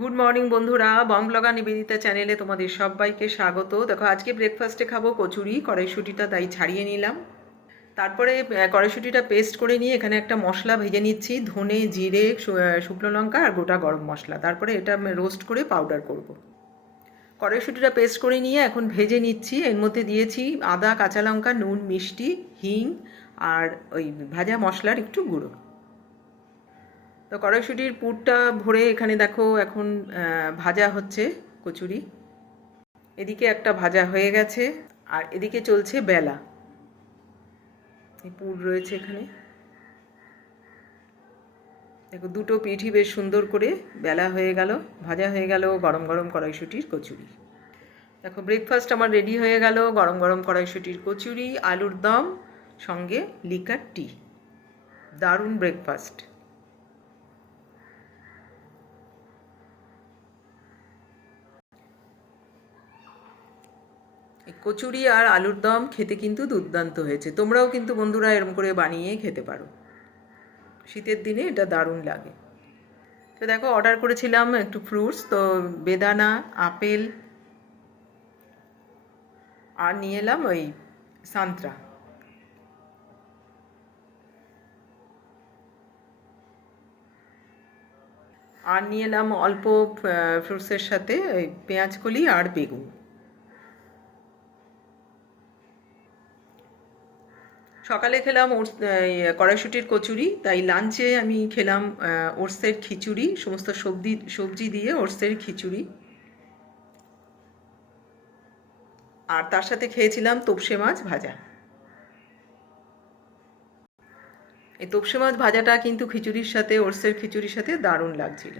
Good morning বন্ধুরা, বং blogger Nivedita চ্যানেলে তোমাদের সবাইকে স্বাগত। দেখো, আজকে ব্রেকফাস্টে খাবো কচুরি। কড়াইশুঁটিটা তাই ছাড়িয়ে নিলাম। তারপরে কড়াইশুঁটিটা পেস্ট করে নিয়ে এখানে একটা মশলা ভেজে নিচ্ছি, ধনে, জিরে, শুকনো লঙ্কা আর গোটা গরম মশলা। তারপরে এটা রোস্ট করে পাউডার করব। কড়াইশুঁটিটা পেস্ট করে নিয়ে এখন ভেজে নিচ্ছি। এর মধ্যে দিয়েছি আদা, কাঁচা লঙ্কা, নুন, মিষ্টি, হিং আর ওই ভাজা মশলার একটু গুঁড়ো। তো কড়াইশুঁটির পুরটা ভরে এখানে দেখো এখন ভাজা হচ্ছে কচুরি। এদিকে একটা ভাজা হয়ে গেছে আর এদিকে চলছে বেলা। এই পুর রয়েছে এখানে, দেখো দুটো পিঠই বেশ সুন্দর করে বেলা হয়ে গেল, ভাজা হয়ে গেল গরম গরম কড়াইশুঁটির কচুরি। দেখো, ব্রেকফাস্ট আমার রেডি হয়ে গেল। গরম গরম কড়াইশুঁটির কচুরি, আলুর দম, সঙ্গে লিকার টি। দারুণ ব্রেকফাস্ট। এই কচুরি আর আলুর দম খেতে কিন্তু দুর্দান্ত হয়েছে। তোমরাও কিন্তু বন্ধুরা এরম করে বানিয়ে খেতে পারো। শীতের দিনে এটা দারুণ লাগে। তো দেখো, অর্ডার করেছিলাম একটু ফ্রুটস, তো বেদানা, আপেল আর নিয়ে এলাম ওই সান্ত্রা। আর নিয়ে এলাম অল্প ফ্রুটসের সাথে ওই পেঁয়াজ কলি আর বেগুন। সকালে খেলাম কড়াইশুঁটির কচুরি, তাই লাঞ্চে আমি খেলাম ওটসের খিচুড়ি, সমস্ত সবজি দিয়ে ওটসের খিচুড়ি। আর তার সাথে খেয়েছিলাম তোপসে মাছ ভাজা। এই তোপসে মাছ ভাজাটা কিন্তু খিচুড়ির সাথে, ওটসের খিচুড়ির সাথে দারুণ লাগছিল।